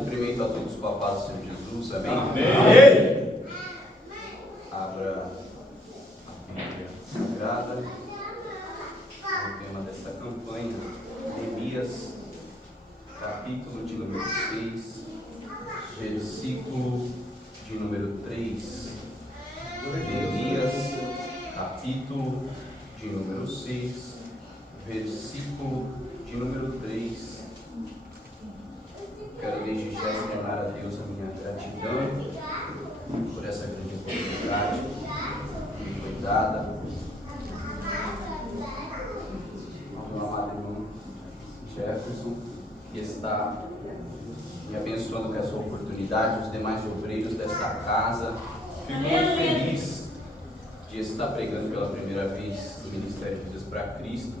Cumprimento a todos com a paz do Senhor Jesus. Amém? Amém. Abra a Bíblia Sagrada. O tema desta campanha, Neemias, capítulo de número 6, versículo de número 3. Neemias, capítulo de número 6, versículo de número 3. Quero desde já externar a Deus a minha gratidão por essa grande oportunidade que foi dada ao meu amado irmão Jefferson, que está me abençoando com essa oportunidade, os demais obreiros desta casa. Fico muito feliz de estar pregando pela primeira vez no Ministério de Deus para Cristo,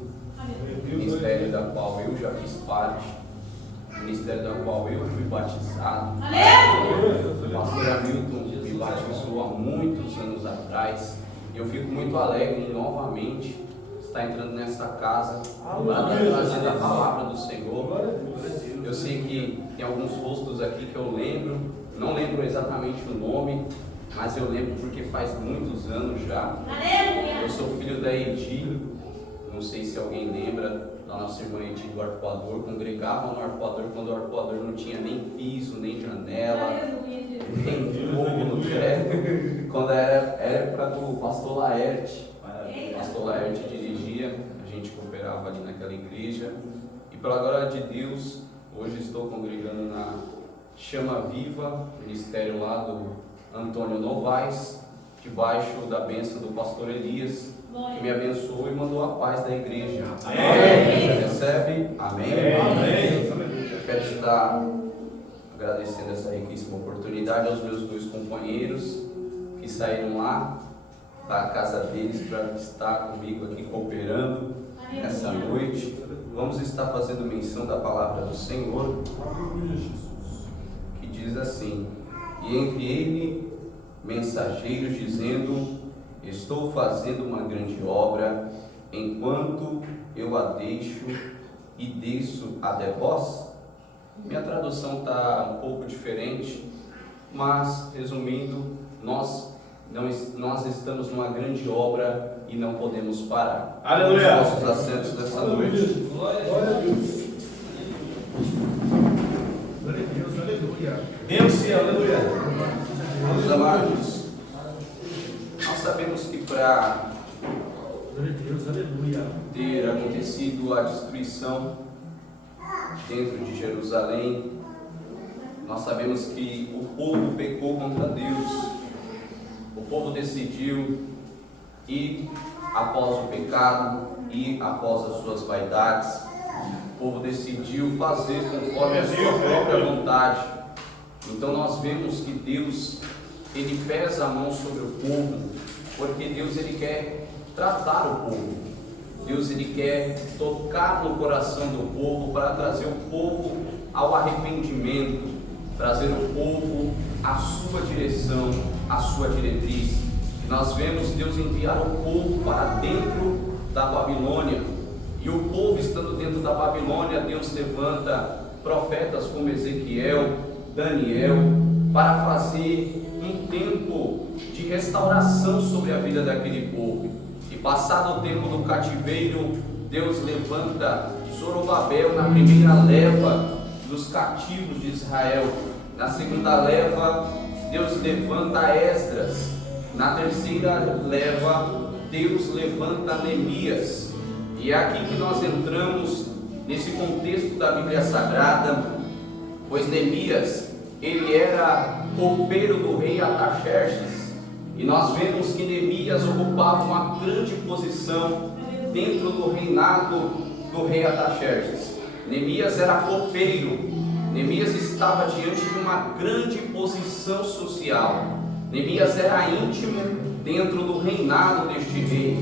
ministério da qual eu já fiz parte, ministério da qual eu fui batizado. O pastor Hamilton me batizou há muitos anos atrás. E eu fico muito alegre em novamente estar entrando nessa casa para trazer a palavra do Senhor. Eu sei que tem alguns rostos aqui que eu lembro, não lembro exatamente o nome, mas eu lembro porque faz muitos anos já. Eu sou filho da Edi, não sei se alguém lembra da nossa irmã Edi do Arpoador. Congregava no Arpoador quando o Arpoador não tinha nem piso, nem janela, nem fogo no teto, quando era época do pastor Laerte. O pastor Laerte dirigia, a gente cooperava ali naquela igreja, e pela glória de Deus, hoje estou congregando na Chama Viva, ministério lá do Antônio Novaes, debaixo da bênção do pastor Elias, que me abençoou e mandou a paz da igreja. Amém. Você recebe? Amém. Amém. Eu quero estar agradecendo essa riquíssima oportunidade aos meus dois companheiros que saíram lá da casa deles para estar comigo aqui cooperando nessa noite. Vamos estar fazendo menção da palavra do Senhor, que diz assim: e enviei-lhe mensageiros dizendo: estou fazendo uma grande obra, enquanto eu a deixo e desço até vós. Minha tradução está um pouco diferente, mas resumindo, nós estamos numa grande obra e não podemos parar. Aleluia! Os nossos assentos dessa noite. Glória a Deus. Glória a Deus, aleluia. Deus sim, aleluia. Meus amados, nós sabemos que para ter acontecido a destruição dentro de Jerusalém, nós sabemos que o povo pecou contra Deus. O povo decidiu ir após o pecado, ir após as suas vaidades. O povo decidiu fazer conforme a sua própria vontade. Então nós vemos que Deus, Ele pesa a mão sobre o povo, porque Deus, Ele quer tratar o povo. Deus, Ele quer tocar no coração do povo para trazer o povo ao arrependimento, trazer o povo à sua direção, à sua diretriz. E nós vemos Deus enviar o povo para dentro da Babilônia. E o povo estando dentro da Babilônia, Deus levanta profetas como Ezequiel, Daniel, para fazer um tempo de restauração sobre a vida daquele povo. E passado o tempo do cativeiro, Deus levanta Zorobabel na primeira leva dos cativos de Israel. Na segunda leva, Deus levanta Esdras. Na terceira leva, Deus levanta Neemias. E é aqui que nós entramos nesse contexto da Bíblia Sagrada, pois Neemias, ele era copeiro do rei Artaxerxes, e nós vemos que Neemias ocupava uma grande posição dentro do reinado do rei Artaxerxes. Neemias era copeiro. Neemias estava diante de uma grande posição social. Neemias era íntimo dentro do reinado deste rei.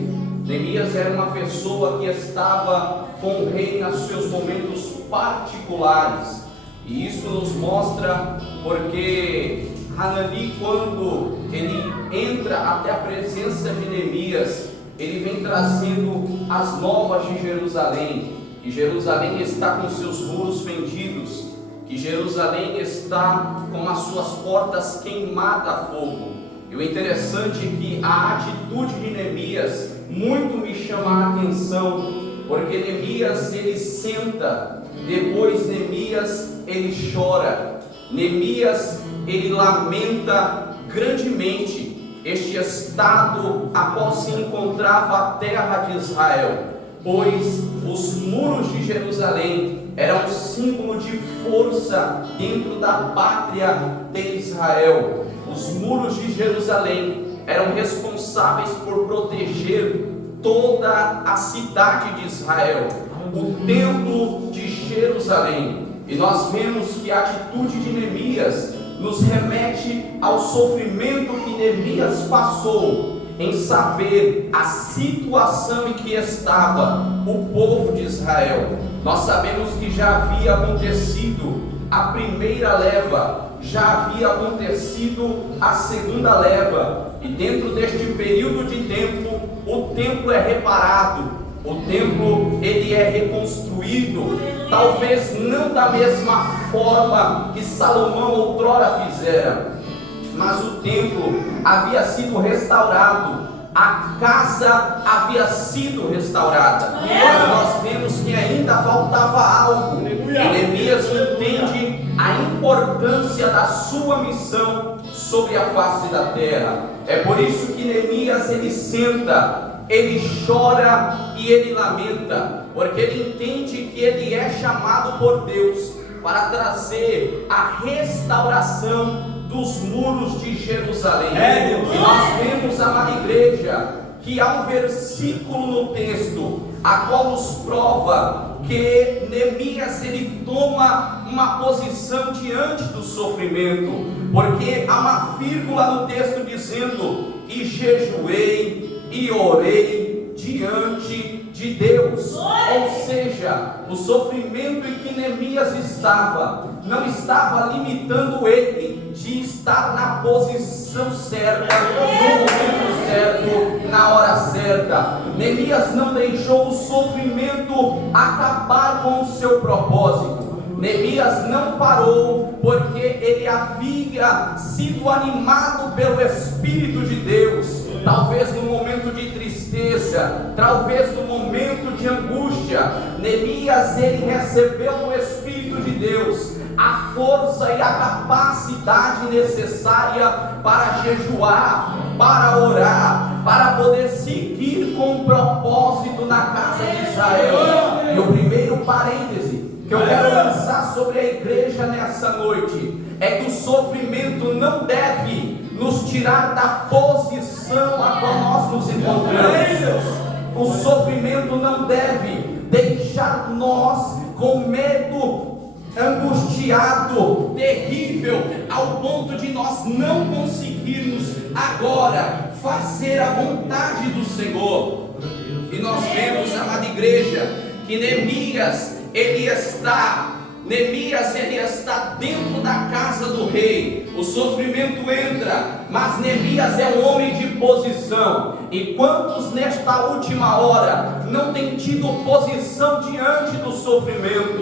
Neemias era uma pessoa que estava com o rei nos seus momentos particulares. E isso nos mostra porque Hanani, quando ele entra até a presença de Neemias, ele vem trazendo as novas de Jerusalém. Que Jerusalém está com seus muros fendidos, que Jerusalém está com as suas portas queimadas a fogo. E o interessante é que a atitude de Neemias muito me chama a atenção, porque Neemias ele senta, depois Neemias ele chora, Neemias ele lamenta grandemente este estado a qual se encontrava a terra de Israel, pois os muros de Jerusalém eram símbolo de força dentro da pátria de Israel. Os muros de Jerusalém eram responsáveis por proteger toda a cidade de Israel, o templo de Jerusalém. E nós vemos que a atitude de Neemias nos remete ao sofrimento que Neemias passou em saber a situação em que estava o povo de Israel. Nós sabemos que já havia acontecido a primeira leva, já havia acontecido a segunda leva, e dentro deste período de tempo, o templo é reparado, o templo ele é reconstruído, talvez não da mesma forma que Salomão outrora fizera, mas o templo havia sido restaurado, a casa havia sido restaurada, mas nós vemos que ainda faltava algo. E Neemias entende a importância da sua missão sobre a face da terra. É por isso que Neemias ele senta, ele chora e ele lamenta, porque ele entende que ele é chamado por Deus para trazer a restauração dos muros de Jerusalém. E nós vemos, amada igreja, que há um versículo no texto a qual nos prova que Neemias ele toma uma posição diante do sofrimento, porque há uma vírgula no texto dizendo: e jejuei e orei diante de Deus. Ou seja, o sofrimento em que Neemias estava não estava limitando ele de estar na posição certa, no momento certo, na hora certa. Neemias não deixou o sofrimento acabar com o seu propósito. Neemias não parou porque ele havia sido animado pelo Espírito de Deus. Talvez no momento de tristeza, talvez no momento de angústia, Neemias ele recebeu do Espírito de Deus a força e a capacidade necessária para jejuar, para orar, para poder seguir com o propósito na casa de Israel. E o primeiro parêntese que eu quero lançar sobre a igreja nessa noite é que o sofrimento não deve nos tirar da posição a qual nós nos encontramos. O sofrimento não deve deixar nós com medo, angustiado, terrível, ao ponto de nós não conseguirmos agora fazer a vontade do Senhor. E nós vemos, amada igreja, que Neemias ele está dentro da casa do rei. O sofrimento entra, mas Neemias é um homem de posição. E quantos nesta última hora não têm tido posição diante do sofrimento?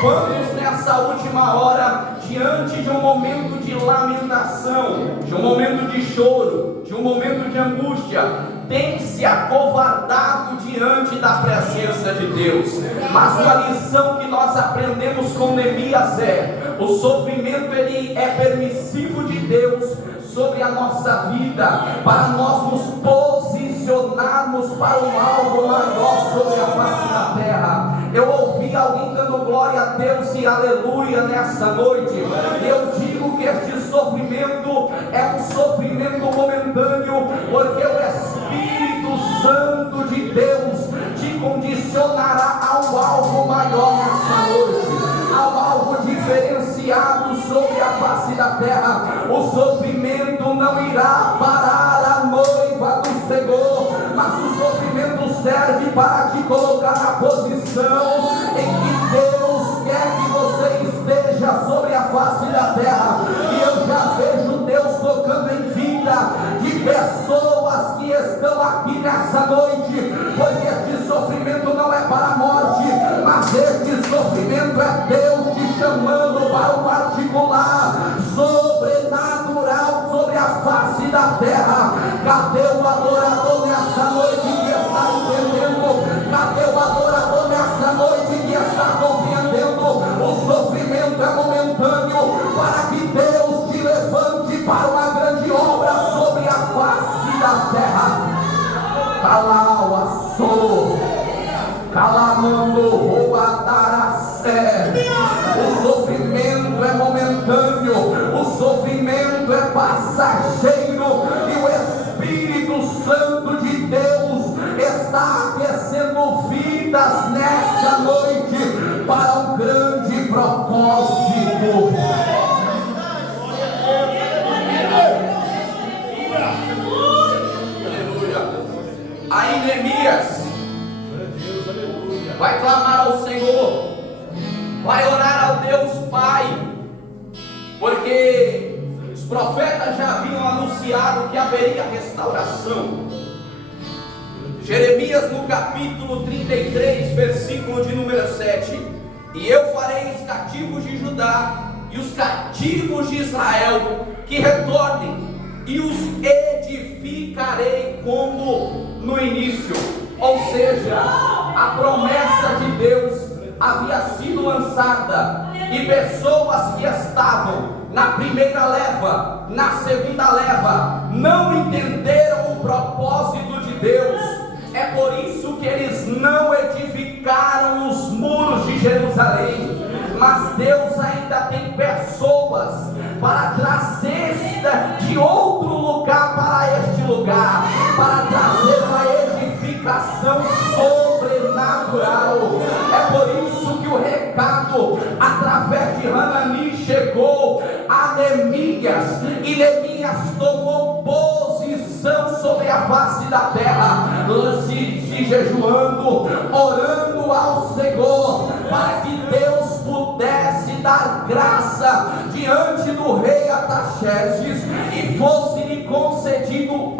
Quantos nessa última hora, diante de um momento de lamentação, de um momento de choro, de um momento de angústia, tem se acovardado diante da presença de Deus? Mas uma lição que nós aprendemos com Neemias é: o sofrimento ele é permissivo de Deus sobre a nossa vida, para nós nos posicionarmos para um algo maior sobre a face da terra. Eu ouvi alguém dando glória a Deus e aleluia nessa noite. Eu digo que este sofrimento é um sofrimento momentâneo, porque o Espírito Santo de Deus te condicionará ao algo maior nessa noite, ao algo diferenciado sobre a face da terra. O sofrimento não irá parar a noiva do Senhor, mas o sofrimento serve para te colocar na posição em que Deus quer que você esteja sobre a face da terra. E eu já vejo Deus tocando em vida de pessoas que estão aqui nessa noite, porque este sofrimento não é para a morte, mas este sofrimento é Deus te chamando para profetas já haviam anunciado que haveria restauração. Jeremias no capítulo 33, versículo de número 7: e eu farei os cativos de Judá e os cativos de Israel que retornem, e os edificarei como no início. Ou seja, a promessa de Deus havia sido lançada, e pessoas que estavam na primeira leva, na segunda leva, não entenderam o propósito de Deus. É por isso que eles não edificaram os muros de Jerusalém. Mas Deus ainda tem pessoas para trazer de outro lugar para este lugar, para trazer uma edificação sobrenatural. É por isso que o recado através de Hanani chegou a Neemias, e Neemias tomou posição sobre a face da terra, se jejuando, orando ao Senhor, para que Deus pudesse dar graça diante do rei Artaxerxes e fosse-lhe concedido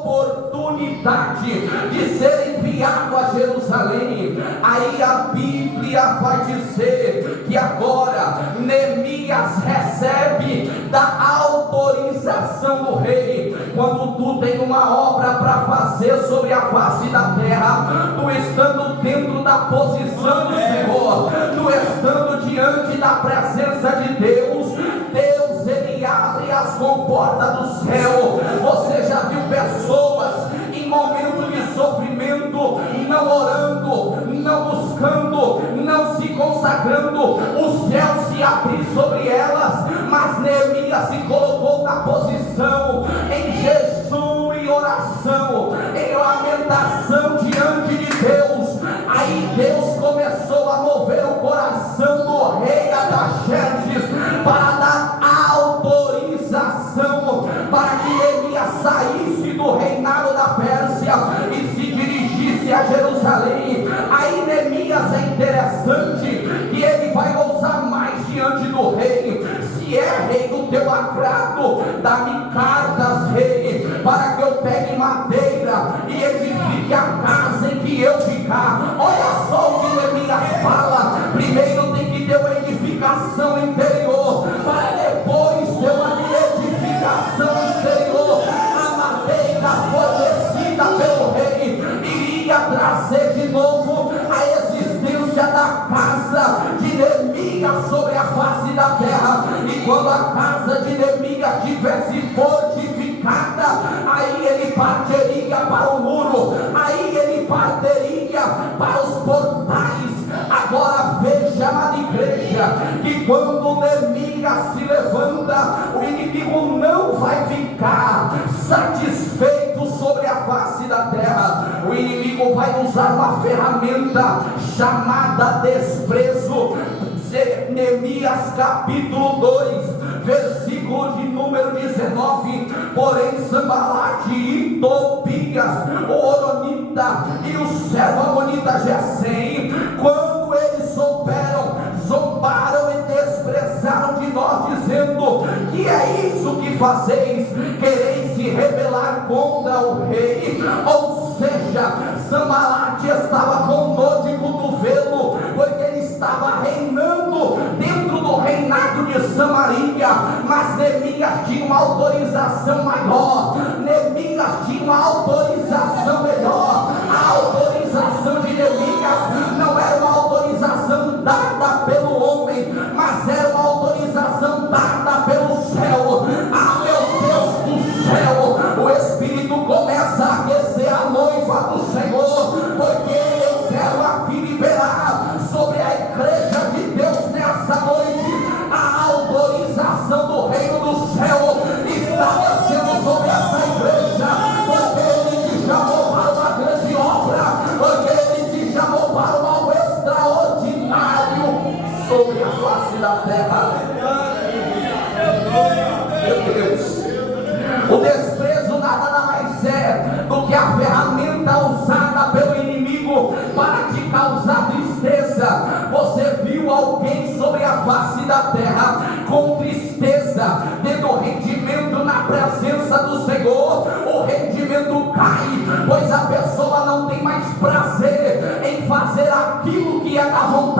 oportunidade de ser enviado a Jerusalém. Aí a Bíblia vai dizer que agora Neemias recebe da autorização do rei. Quando tu tem uma obra para fazer sobre a face da terra, tu estando dentro da posição do Senhor, tu estando diante da presença de Deus, Deus ele abre as comportas do céu. Você já viu pessoas em momento de sofrimento, não orando, não buscando, não se consagrando, o céu se abriu sobre elas, mas Neemias se colocou na posição, em jejum e oração, em lamentação diante de Deus. Aí Deus começou a mover o coração do rei Artaxerxes para dar autorização para que Neemias saísse do reinado da Pérsia e se dirigisse a Jerusalém. Aí Neemias, é interessante que ele vai ousar mais diante do rei. Se é rei do teu agrado, dá-me cartas, rei, para que eu pegue madeira e edifique a casa em que eu ficar. Olha só o que Neemias fala: primeiro tem que ter uma edificação interior, para depois ter uma edificação exterior. A madeira fornecida pelo rei iria trazer de novo a existência da casa de Neemias sobre a face da terra. E quando a casa de Neemias tivesse fortificada, aí ele partiria para o muro, aí ele partiria para os portais. Agora veja, amada igreja, que quando Neemias se levanta, o inimigo não vai ficar satisfeito sobre a face da terra. O inimigo vai usar uma ferramenta chamada desprezo. Neemias capítulo 2, versículo de número 19: porém Sambalate e Tobias, o Horonita e o servo amonita Gesem, quando eles souberam, zombaram e desprezaram de nós, dizendo: que é isso que fazeis? Quereis se rebelar contra o rei? Ou seja, Sambalate estava com dor de cotovelo, porque ele estava reinando dentro do reinado de Samaria, mas Neemias tinha uma autorização maior, Neemias tinha uma autorização melhor. A autorização de Neemias não era uma autorização dada pelo homem, mas era uma autorização dada pelo céu. Ah, meu Deus do céu, o Espírito começa a aquecer a noiva do Senhor, porque eu quero aqui liberar sobre a igreja de Deus nessa noite a autorização do reino do céu. Está descendo sobre essa igreja, porque Ele te chamou para uma grande obra, porque Ele te chamou para algo extraordinário sobre a face da terra. Meu Deus, o desprezo nada mais é do que a ferramenta usada pelo inimigo para te causar tristeza. Você viu alguém sobre a face da terra com tristeza, tendo rendimento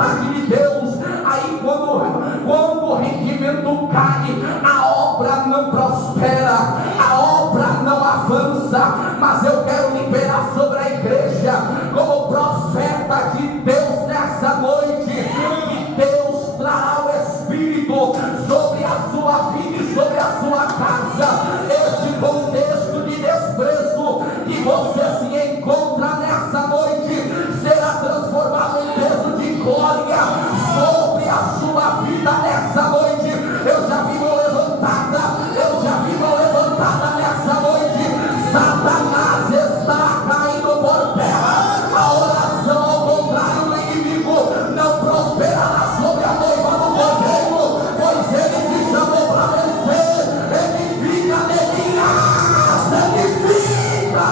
vontade de Deus. Aí quando o rendimento cai, a obra não prospera, a obra não avança. Mas eu quero liberar sobre a igreja, como profeta de Deus nessa noite, que Deus trará o Espírito sobre a sua vida e sobre a sua casa. Este contexto de desprezo que você se encontra nessa noite será transformado em peso de glória sobre a sua vida nessa noite. Eu já vi mão levantada, nessa noite. Satanás está caindo por terra. A oração ao contrário do inimigo não prosperará sobre a noiva do Cordeiro, pois ele te chamou para vencer. Edifica, Neemias, edifica.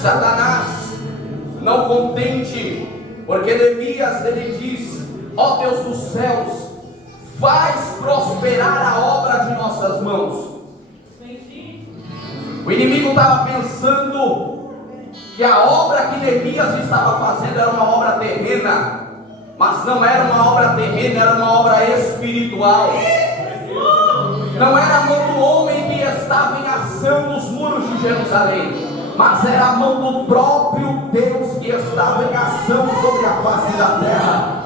Satanás, não contente, porque Neemias ele diz: ó Deus dos céus, faz prosperar a obra de nossas mãos. O inimigo estava pensando que a obra que Neemias estava fazendo era uma obra terrena, mas não era uma obra terrena, era uma obra espiritual. Não era a mão do homem que estava em ação nos muros de Jerusalém, mas era a mão do próprio Deus que estava em ação sobre a face da terra.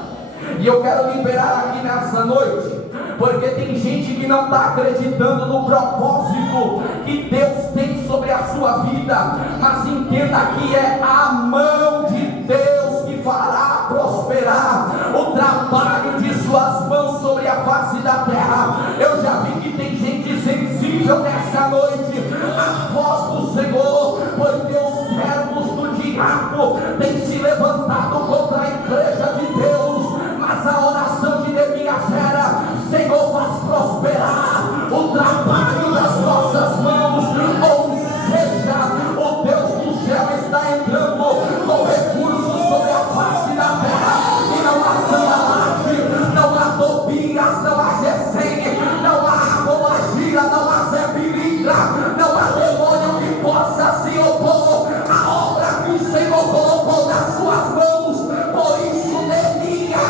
E eu quero liberar aqui nessa noite, porque tem gente que não está acreditando no propósito que Deus tem sobre a sua vida. Mas entenda que é a mão de Deus que fará prosperar o trabalho de suas mãos sobre a face da terra. Eu já vi que tem gente sensível nessa noite à voz do Senhor, porque os servos do diabo têm se levantado contra a igreja de Deus. Mas a oração de Neemias era: Senhor, faz prosperar o trabalho das nossas mãos. Ou seja, o Deus do céu está entrando com recursos sobre a face da terra, e não há Sanbalate, não há Tobias, não há Gesem, não há Boagira, não há Zé Pilintra, não há demônio que possa se opor à obra que o Senhor colocou nas suas mãos. Por isso, Neemias,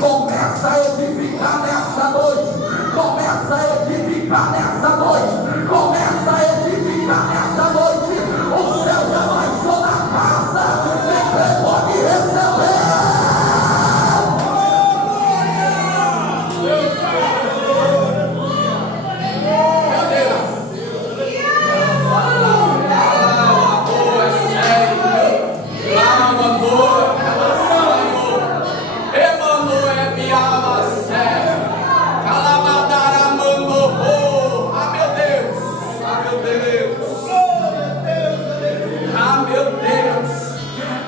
começa a edificar nessa noite, começa a edificar nessa noite, começa a edificar nessa noite. O céu já baixou na casa, você pode receber.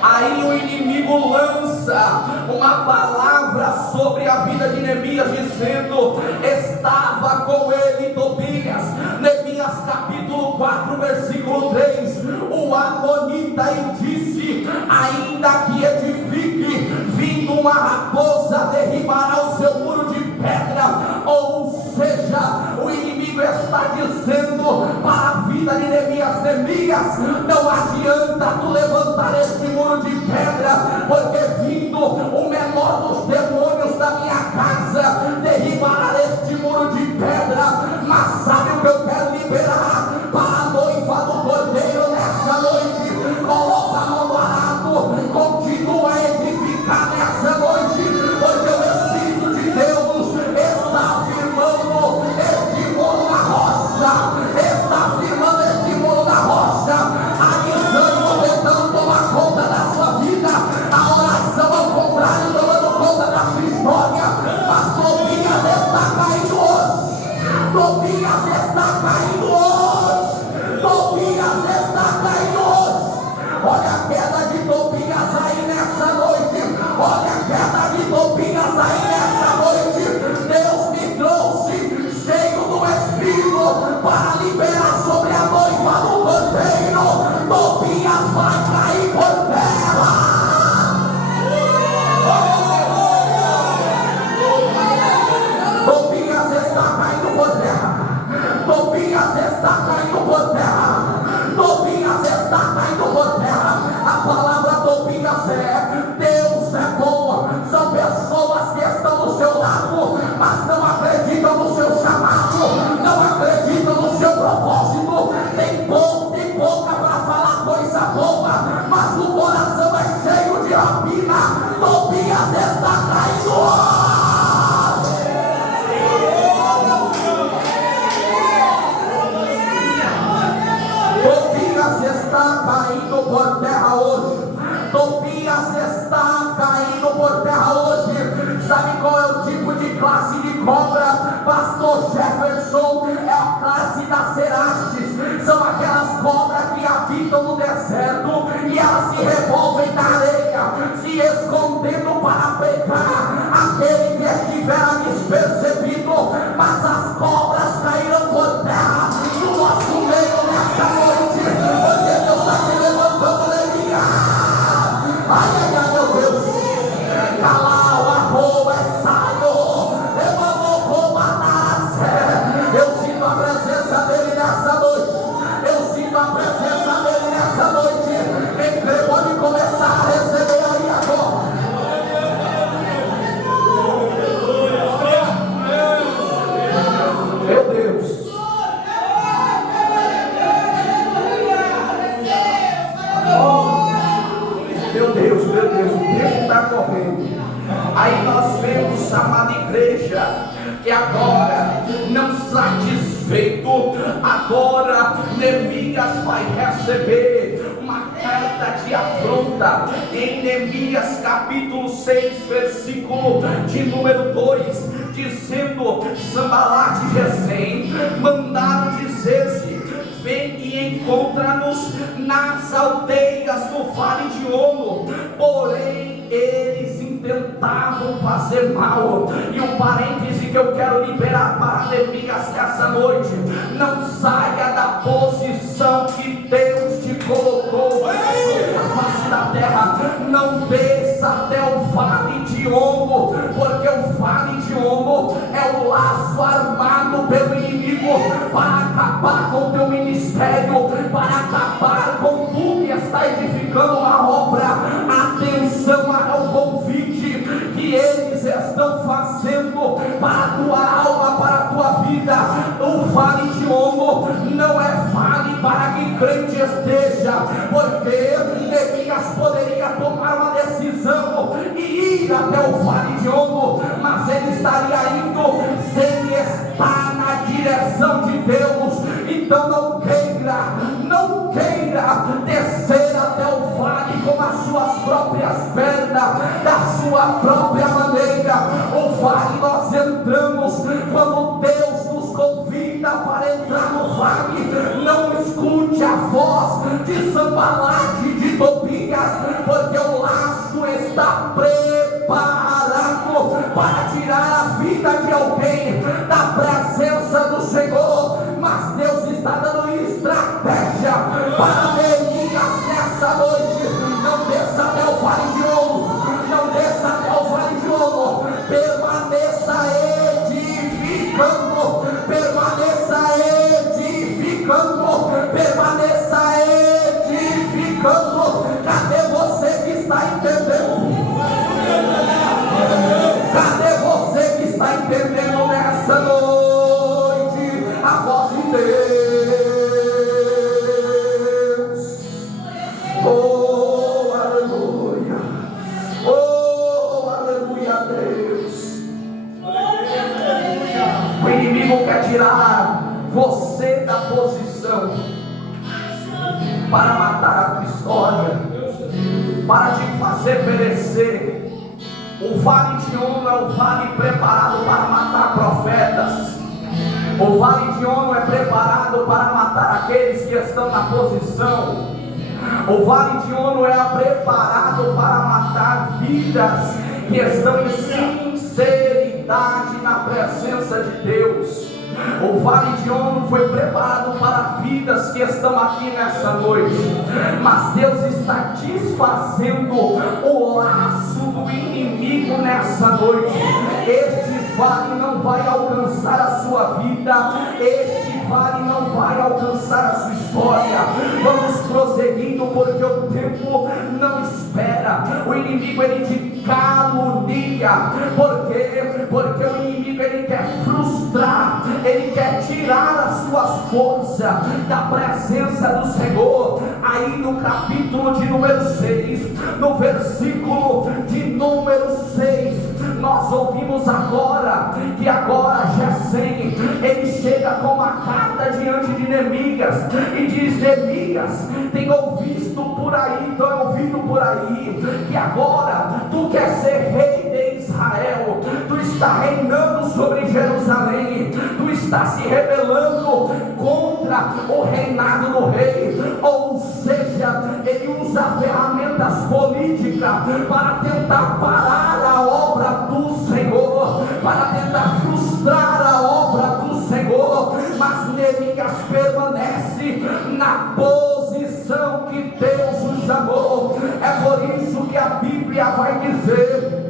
Aí o inimigo lança uma palavra sobre a vida de Neemias, dizendo: estava com ele Tobias. Neemias capítulo 4 versículo 3. O amonita e disse: ainda que edifique, vindo uma raposa derribará o seu muro de pedra. Ou seja, o inimigo está dizendo para a vida de Neemias: Neemias, não adianta tu levantar este muro de pedra, porque vindo o menor dos demônios da minha casa derribará este muro de pedra. Mas sabe o que eu quero liberar para a noiva do Cordeiro nessa noite? Coloca a mão no arado, continua a edificar nessa noite, porque o Espírito de Deus está afirmando este muro na rocha, está afirmando este muro na rocha. A desânimo tentando tomar conta da sua vida, a oração para liberar sobre a noiva do cordeiro. Tobias vai cair por terra. Tobias está caindo por terra. Tobias está caindo por terra. Tobias está caindo por terra. A palavra Tobias Deus é bom. São pessoas que estão do seu lado, mas não acreditam no seu chamado, não acreditam no seu propósito. Tem boca para falar coisa boa, mas o coração é cheio de rapina. Tobias está caindo. Tobias está caindo por terra hoje. Tobias está caindo por terra hoje. Sabe qual é o tipo de classe de cobra? Pastor Jefferson, é a classe das cerastes. São aquelas cobras que habitam no deserto e elas se revolvem na areia, se escondendo para pegar aquele que estiver despercebido. Mas as cobras caíram por terra no nosso meio nessa noite, porque Deus está te levantando, Leia. Ai, ai, ai, meu Deus. Calau, arroba, saio. Eu sinto a presença dele nessa noite. Eu sinto a presença dele nessa noite. Quem crê pode começar a receber aí agora. Meu Deus. Meu Deus, meu Deus, o tempo está correndo. Aí nós vemos, amada igreja, que agora, não satisfeito, agora Neemias vai receber uma carta de afronta. Em Neemias capítulo 6, versículo de número 2, dizendo: Sambalat e Gesem mandaram dizer-se: vem e encontra-nos nas aldeias do vale de Ono. Porém eles intentavam fazer mal. E um parêntese que eu quero liberar para Neemias nessa noite: não saia da posição que Deus te colocou na face da terra. Não desça até o vale de Ono, porque o vale de Ono é o laço armado pelo inimigo para acabar com o teu ministério, para acabar com tudo que está edificando uma obra. Atenção ao convite que eles estão fazendo para a tua alma, para a tua vida. O vale de Ono não é vale para que crente esteja, porque Neemias poderia tomar uma decisão e ir até o vale de Ono, mas ele estaria indo sem estar na direção de Deus. Então não queira descer até o vale com as suas próprias pernas, da sua própria maneira. O vale nós entramos quando Deus nos convida para entrar no vale. Não escute a voz de Sambalat, de Tobias, porque o laço está preparado para tirar a vida de alguém da presença do Senhor. Mas Deus está dando estratégia para Neemias nessa noite. Não desça até o vale de Ono, não desça até o vale de Ono. Permaneça edificando, permaneça edificando, permaneça edificando. Cadê você que está entendendo? Cadê você que está entendendo nessa noite a voz de Deus? Oh, aleluia! Oh, aleluia, Deus! O inimigo quer tirar você da posição para matar a tua história, para te fazer perecer. O vale de Ono é o vale preparado para matar profetas. O vale de Ono é preparado para matar aqueles que estão na posição. O vale de Ono é preparado para matar vidas que estão em sinceridade na presença de Deus. O vale de Ono foi preparado para vidas que estão aqui nessa noite, mas Deus está desfazendo o laço do inimigo nessa noite. Este vale não vai alcançar a sua vida, este vale não vai alcançar a sua história. Vamos prosseguindo, porque o tempo não espera. O inimigo, ele te calunia. Por quê? Porque o inimigo, ele quer frustrar, ele quer tirar as suas forças da presença do Senhor. Aí no capítulo de número 6, no versículo de número 6, nós ouvimos agora que agora Gesem, ele chega com uma carta diante de Neemias e diz: Neemias, tenho ouvido por aí que agora tu quer ser rei de Israel, tu está reinando sobre Jerusalém, tu está se rebelando contra o reinado do rei. Ou seja, ele usa ferramentas políticas para tentar parar a obra do Senhor, para tentar frustrar a obra do Senhor. Mas Neemias permanece na posição que Deus o chamou. É por isso que a Bíblia vai dizer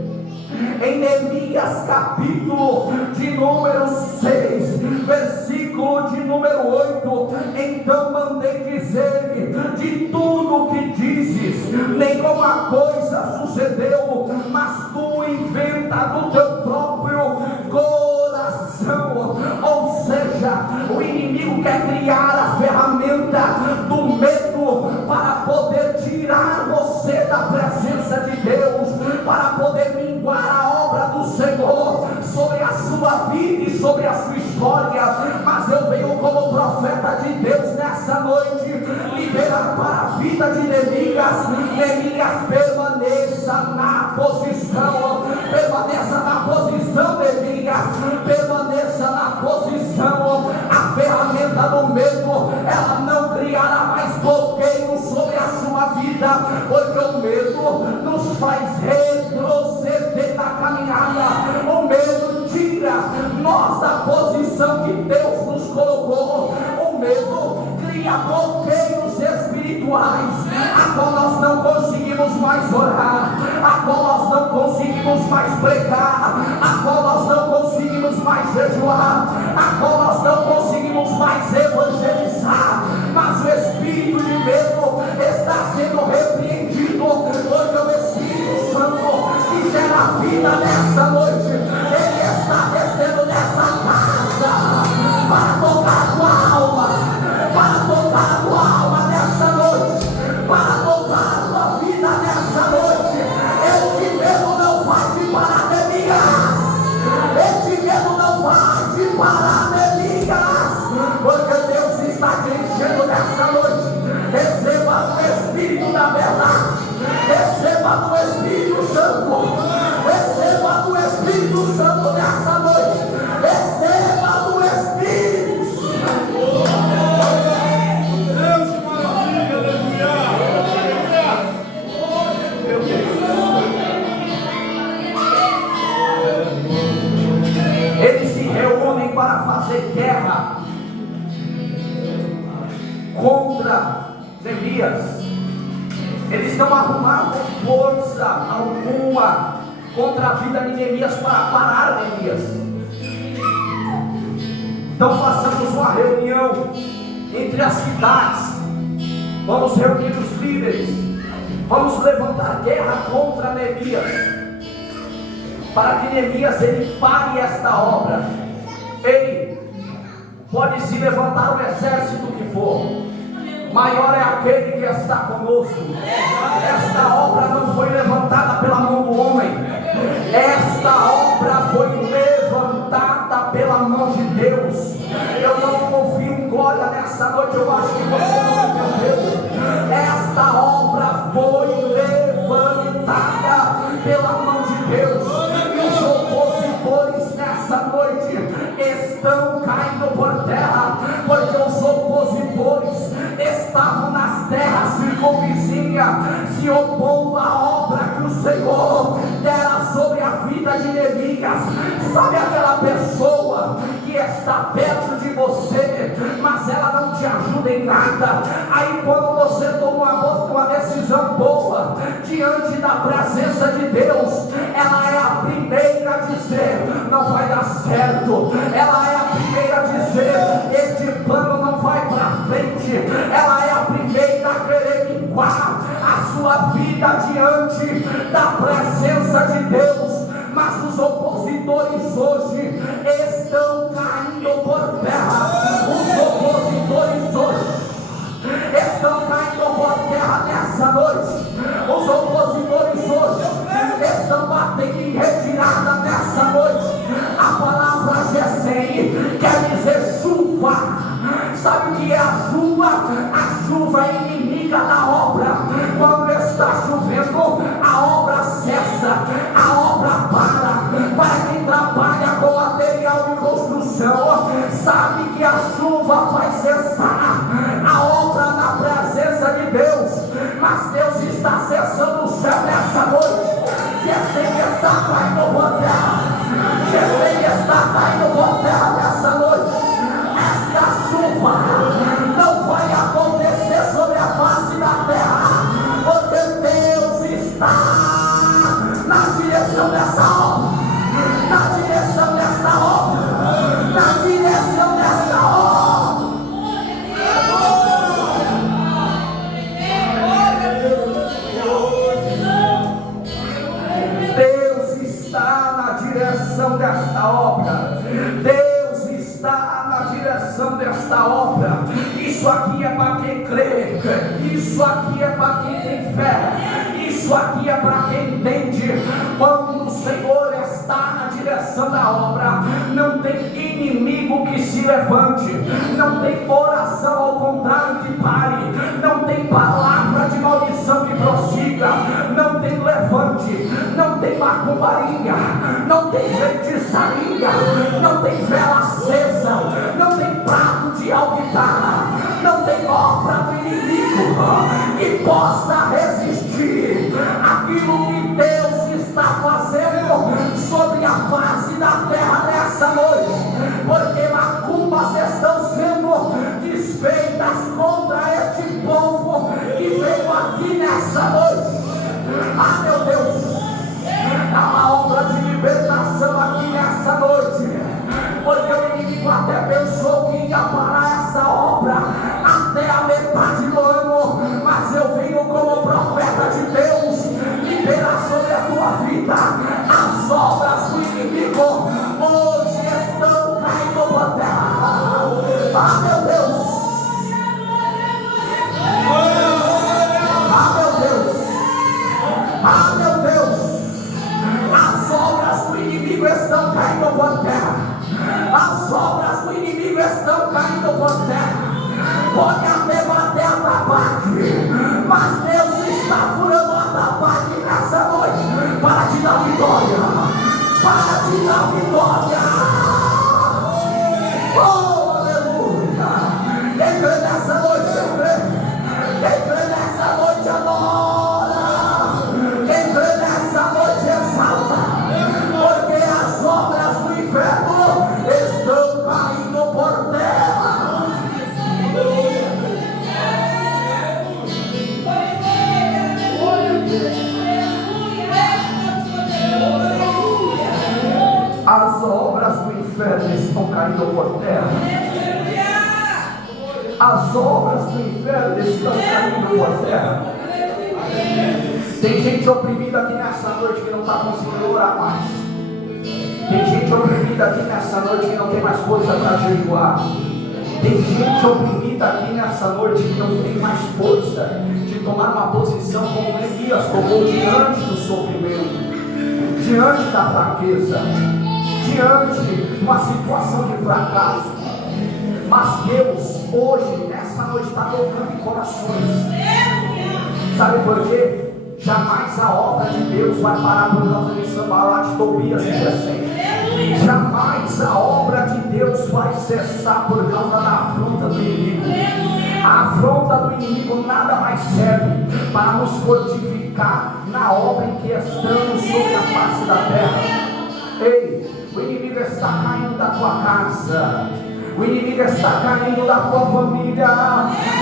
em Neemias capítulo de número 6, versículo de número 8: então mandei dizer-lhe de tudo que dizes, nenhuma coisa sucedeu, mas tu inventa do teu próprio coração. Ou seja, o inimigo quer criar a ferramenta do medo para poder tirar você da presença de Deus, para poder minguar a obra do Senhor sobre a sua vida e sobre a sua história. Mas eu venho como profeta de Deus nessa noite liberar para a vida de Neemias. Neemias, permaneça na posição, permaneça na posição, Neemias, permaneça na posição. A ferramenta do medo, ela não criará mais bloqueio sobre a sua vida, porque o medo nos faz retroceder na caminhada. O medo tira nós da posição que Deus nos colocou. O medo cria bloqueios espirituais, a qual nós não conseguimos mais orar, a qual nós não conseguimos mais pregar, a qual nós não conseguimos mais jejuar, a qual nós não conseguimos mais evangelizar. Mas o espírito de medo está sendo repreendido, porque o Espírito Santo que gera vida nessa noite, ele está descendo nessa casa para tocar a tua alma, para tocar a tua alma nessa noite, para tocar a tua vida nessa noite. Este medo não vai te parar, Neemias. Este medo não vai te parar, Neemias, porque Deus está te enchendo nessa noite. Receba o Espírito da verdade, receba do Espírito Santo, receba do Espírito Santo nessa noite, receba do Espírito Santo. Deus, que maravilha, aleluia. Eles se reúnem para fazer guerra contra Neemias. Eles não arrumavam força alguma contra a vida de Neemias para parar Neemias. Então façamos uma reunião entre as cidades, vamos reunir os líderes, vamos levantar guerra contra Neemias, para que Neemias ele pare esta obra. Ei, pode se levantar o exército que for, maior é aquele que está conosco. Esta obra não foi levantada pela mão do homem, esta obra foi levantada pela mão de Deus. Eu não ouvi um glória nessa noite, eu acho que você não entendeu. Esta obra foi levantada pela mão de Deus, e os opositores nessa noite estão caindo por terra, porque os opositores estavam nas terras circunvizinhas, se opondo à obra que o Senhor dera sobre a vida de Neemias. Sabe aquela pessoa que está está perto de você, mas ela não te ajuda em nada. Aí quando você toma uma decisão boa diante da presença de Deus, ela é a primeira a dizer: não vai dar certo. Ela é a primeira a dizer: este plano não vai para frente. Ela é a primeira a querer limpar a sua vida diante da presença de Deus. Mas os opositores hoje estão caindo por terra. Os opositores hoje estão caindo por terra nessa noite. Os opositores hoje estão batendo em retirada nessa noite. A palavra Gesem quer dizer chuva. Sabe o que é a chuva? A chuva é inimiga da obra. Quando está chovendo, a obra cessa, a obra para. Para quem trabalha com material de construção, sabe que a chuva vai cessar a obra na presença de Deus. Mas Deus está cessando o céu nessa noite. Gesem está caindo por terra. Gesem está caindo por terra nessa noite. Esta chuva não vai acontecer sobre a face da terra, porque Deus está na direção dessa obra, na direção dessa obra, na direção dessa obra. Deus está na direção desta obra. Deus está na direção desta obra. Isso aqui é para quem crê. Isso aqui é para quem tem fé. Isso aqui é para quem entende. Quando o Senhor está na direção da obra, não tem inimigo que se levante, não tem oração ao contrário que pare, não tem palavra de maldição que prossiga, não tem levante, não tem macumbaria, não tem feitiçaria, não tem vela acesa, não tem prato de altar, não tem obra do inimigo que possa resistir aquilo que Deus está fazendo sobre a face da terra nessa noite, porque macumbas estão sendo desfeitas contra este povo que veio aqui nessa noite. Ah, meu Deus, há uma obra de libertação aqui nessa noite, porque o inimigo até pensou que ia parar essa obra até a metade do ano, mas eu venho como profeta de Deus liberar sobre a tua vida. As obras do inimigo hoje estão caindo por terra. Ah, meu Deus, ah, meu Deus, ah, meu Deus, as obras do inimigo estão caindo por terra. As obras do inimigo estão caindo por terra. Pode até bater a tabaque, mas Deus está furando a tabaque nessa noite para te dar vitória, para te dar vitória. Oh, aleluia. Quem crê nessa noite, quem crê? Quem crê nessa noite, adora. Quem crê nessa noite, exalta, porque as obras do inferno estão caindo por terra. As obras do inferno estão caindo por terra. As obras do inferno estão caindo por terra. Tem gente oprimida aqui nessa noite que não está conseguindo orar mais. Tem gente oprimida aqui nessa noite que não tem mais coisa para jejuar. Tem gente oprimida aqui nessa noite que não tem mais força de tomar uma posição como Elias tomou diante do sofrimento, diante da fraqueza, diante de uma situação de fracasso. Mas Deus hoje, nessa noite, está tocando em corações. Sabe por quê? Jamais a obra de Deus vai parar por causa de Sambalat, Tobias e Gesem. Jamais a obra de Deus vai cessar por causa da afronta do inimigo. A afronta do inimigo nada mais serve para nos fortificar na obra em que estamos sobre a face da terra. Ei, o inimigo está caindo da tua casa. O inimigo está caindo da tua família.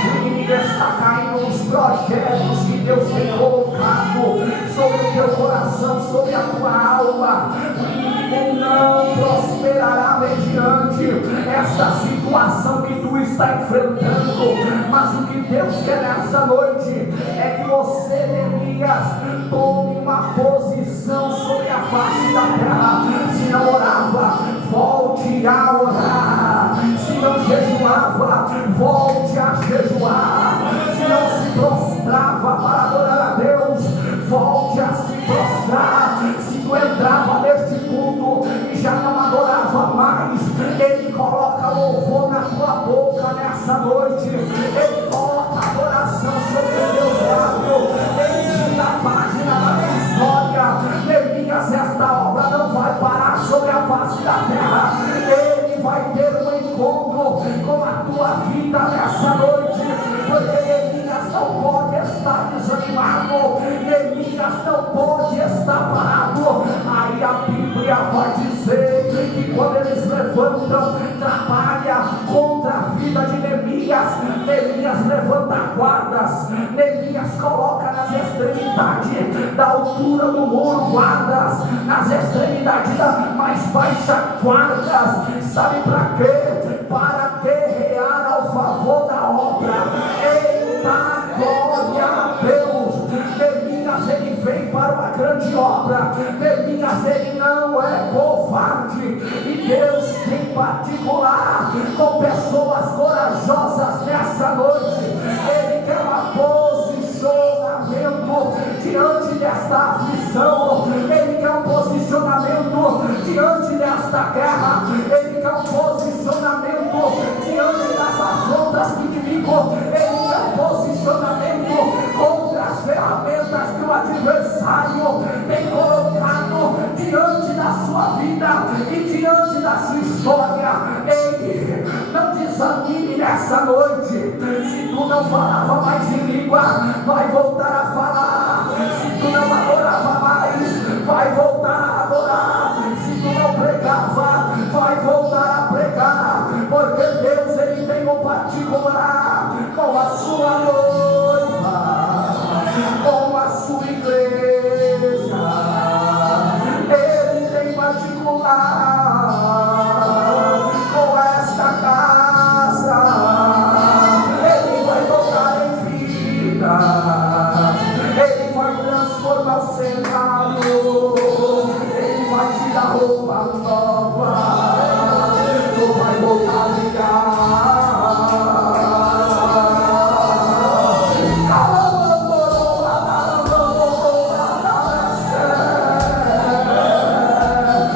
O inimigo está caindo nos projetos que Deus tem colocado sobre o teu coração, sobre a tua alma. O inimigo não prosperará mediante esta situação que tu está enfrentando. Mas o que Deus quer nessa noite é que você, Neemias, tome uma posição sobre a face da terra. Se não orava, volte a orar. Se não jejuava, volte a jejuar. Se não se prostrava para adorar a Deus, volte a se prostrar. Se tu entrava neste culto e já não adorava mais, Ele coloca louvor na tua boca nessa noite. Ele coloca adoração sobre os teus lábios. Ele tira a página da tua história. Neemias, esta obra não vai parar sobre a face da terra. Ele vai ter um encontro com a tua vida nessa noite, porque Neemias não pode estar desanimado, Neemias não pode estar parado. Aí a Bíblia vai dizer que quando eles levantam, trabalha contra a vida de Neemias, Neemias levanta guardas, Neemias coloca nas extremidades da altura do muro guardas, nas extremidades da mais baixa guardas. Sabe para quê? Para guerrear ao favor da obra. Eita, glória a Deus! Neemias, ele vem para uma grande obra. Neemias, ele não é covarde. E Deus tem particular com pessoas corajosas nessa noite. Ele quer uma posicionamento diante desta aflição. Ele quer um posicionamento diante desta guerra. Ele quer um posicionamento diante das afrontas do inimigo. Ele quer um posicionamento contra as ferramentas que o adversário tem colocado diante da sua vida e diante da sua história. Ei, não desanime nessa noite. Se tu não falava mais em língua, vai voltar a falar. Se tu não adorava mais, vai voltar a adorar. Se tu não pregava, vai voltar a pregar. Porque Deus, ele tem um particular com a sua noiva, com a sua igreja. Ele tem particular com esta casa. Ele vai tocar em vida. Ele vai transformar o cenário. Ele vai te dar roupa nova. Tu vai voltar a ligar.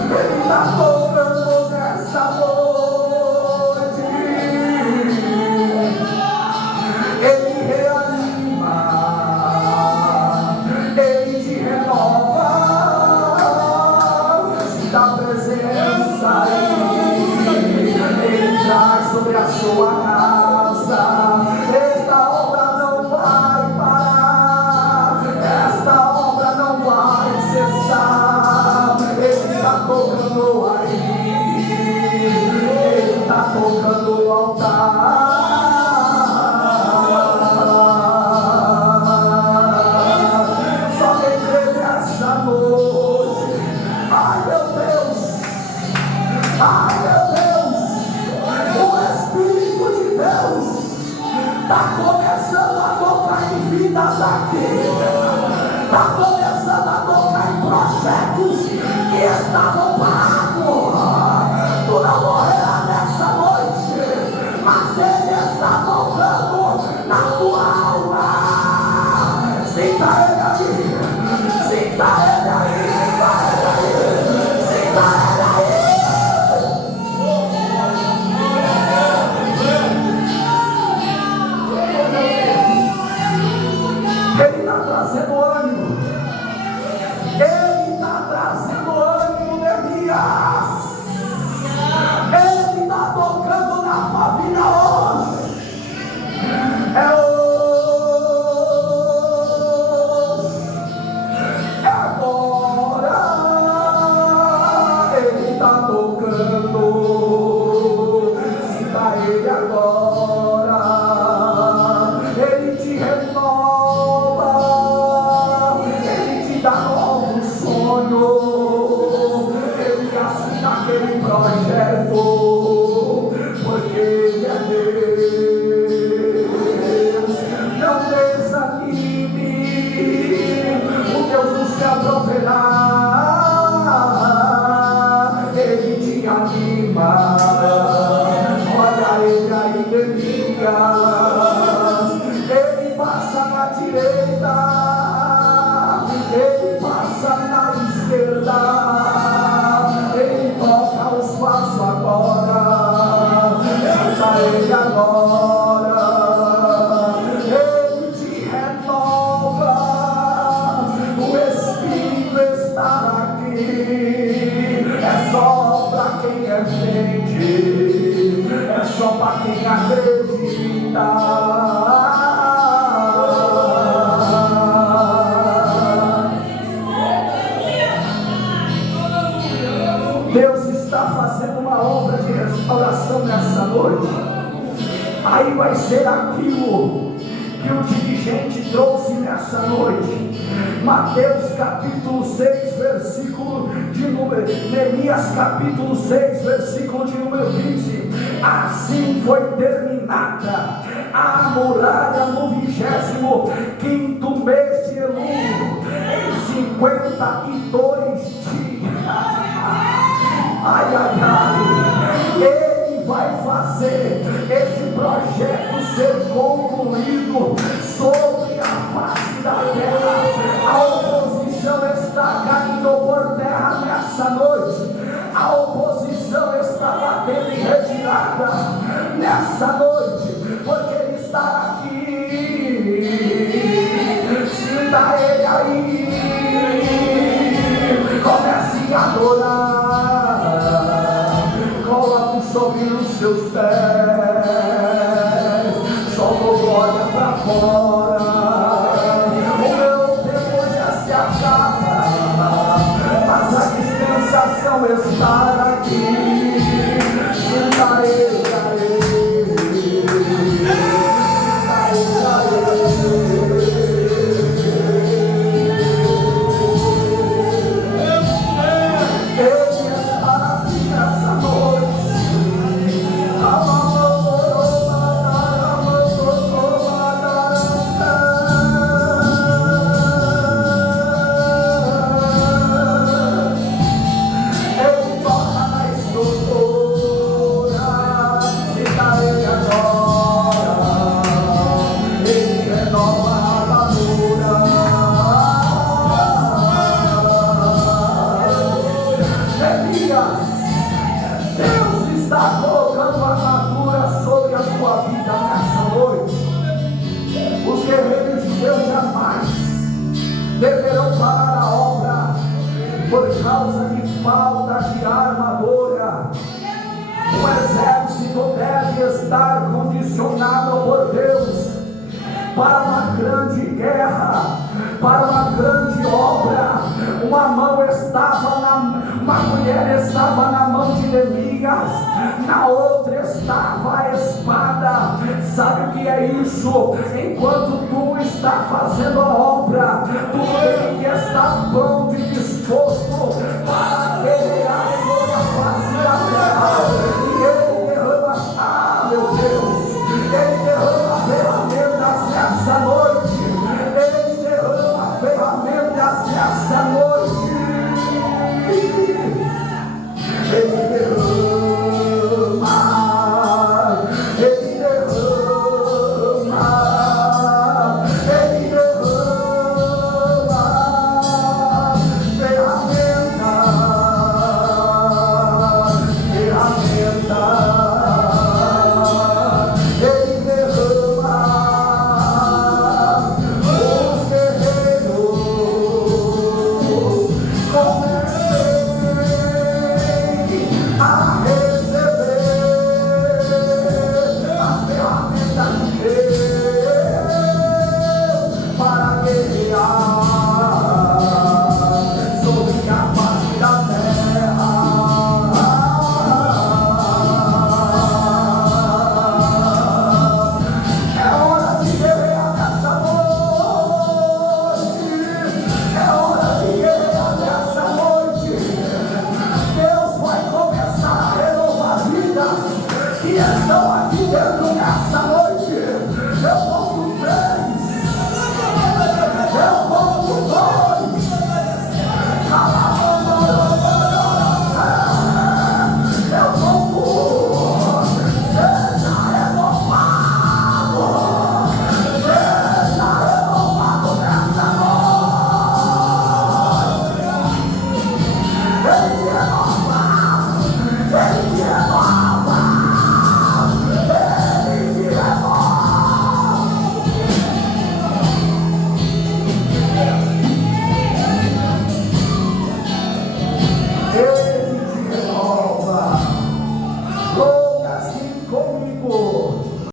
Ele está tocando nessa noite. Ele reanima. Ele te renova. Se dá presença Ele traz sobre a sua casa. Esta obra não vai parar. Esta obra não vai cessar. Ele está tocando aí. Ele está tocando no altar. Só quem crê nessa noite. Ai meu Deus. Ai meu Deus. O Espírito de Deus está começando a tocar em vidas aqui. Está começando a tocar em projetos que estavam parados. Tu não morrerá nessa noite, mas Ele está tocando na tua alma. Sinta Ele aí. Sinta Ele aí. Sinta Ele aí. Sinta Ele aí. Ele está trazendo ânimo. Ele está trazendo ânimo, Neemias. Deus está fazendo uma obra de restauração nessa noite. Aí vai ser aquilo que o dirigente trouxe nessa noite. Mateus capítulo 6, versículo de número, Neemias capítulo 6, versículo de número 15. Assim foi terminada a muralha no 25º mês de Elul, em 52 dias. Ai, ai, ai, Ele vai fazer esse projeto ser concluído sobre a face da terra. A oposição está caindo por terra nessa noite. A oposição está batendo em retirada nessa noite, porque Ele está aqui. Sinta Ele aí, comece a adorar, coloque sobre os seus pés, solta o glória para fora. O meu tempo já se acaba, mas a dispensação está aqui. Sinta Ele aí, sinta Ele aí. Deverão parar a obra por causa de falta de armadura. O exército deve estar condicionado por Deus para uma grande guerra, para uma grande obra. Uma mulher estava na mão de Neemias, na outra estava a espada. Sabe o que é isso? Enquanto tu está fazendo a obra, tu tem que estar pronto e disposto